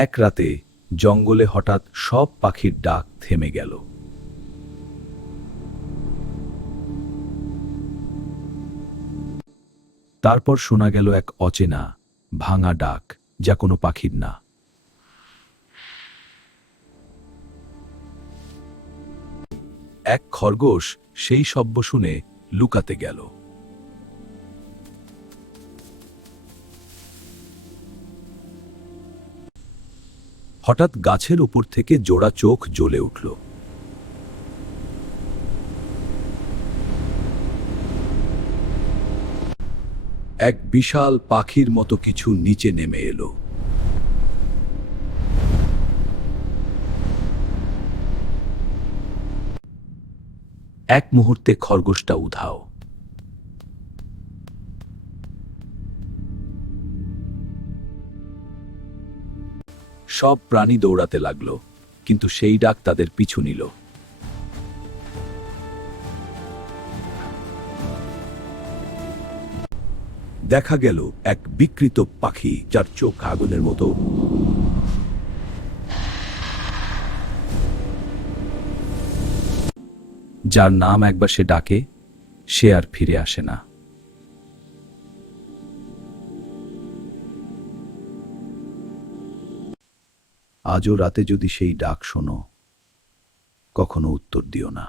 এক রাতে জঙ্গলে হঠাৎ সব পাখির ডাক থেমে গেল। তারপর শোনা গেল এক অচেনা ভাঙা ডাক, যা কোনো পাখির না। এক খরগোশ সেই শব্দ শুনে লুকাতে গেল। হঠাৎ গাছের উপর থেকে জোড়া চোখ জ্বলে উঠল। এক বিশাল পাখির মতো কিছু নিচে নেমে এলো। এক মুহূর্তে খরগোশটা উধাও। সব প্রাণী দৌড়াতে লাগলো, কিন্তু সেই ডাক তাদের পিছু নিল। দেখা গেল এক বিকৃত পাখি, যার চোখ আগুনের মতো। যার নাম একবার সে ডাকে, সে আর ফিরে আসে না। আজও রাতে যদি সেই ডাক শোনো, কখনো উত্তর দিও না।